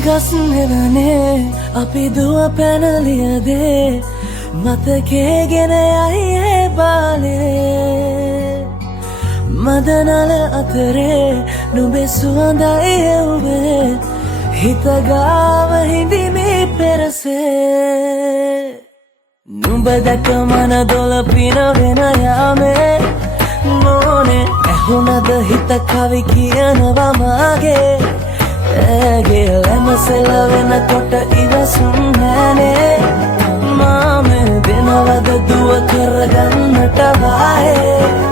ගස්නෙවනේ අපි දුව පැනලියදේ මතකේගෙන යයි ඒ බාලේ මදනල අතරේ නුඹේ සුවඳයි එව්වේ හිතගාව හිඳිමි පෙරසේ නුඹ දැක මන දොළ පිනවෙන යාමේ මොනේ ඇහුණද හිත කවි කියනවා මාගේ ඇගේ ලැමසෙල වෙනකොට ඉවසුම් නෑනේ මාමේ දෙනවද දුව කරගන්නට වායේ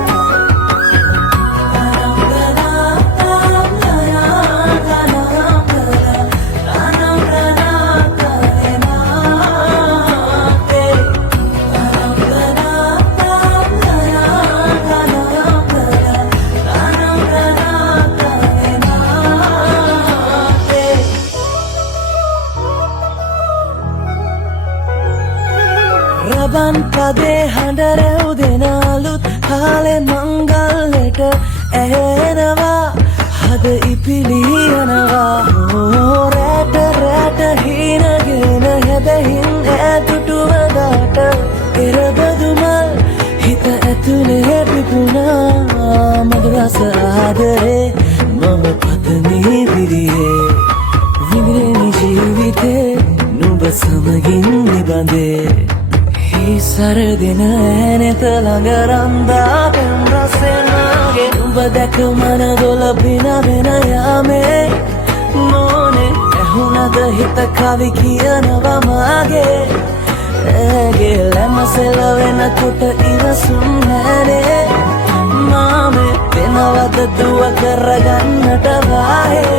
රබන් පදේ හඬ රැව් දෙන අලුත් කාලේ මංගල්ලෙට ඇහෙනවා හද ඉපිලි යනවා රැට රැට හීනගෙන හැබැහින් ඈතුටුවදාට එරබදුමල් හිත ඇතුලේ පිපුණා මధుරස ආදරේ මම පතමි විරියේ විඳින ජීවිතේ නුඹ සමගින් නිබඳේ සරදින ඇනෙත ළඟ රන්දා පෙම් රසෙනාගේ නුඹ දැක මන දොළ පිනවෙන යාමේ මොනේ ඇහුණද හිත කවි කියනවා මාගේ ඇගේ ලැමසෙල වෙනකොට ඉවසුම් නෑනේ මාමේ වෙනවද දුව කරගන්නට වායේ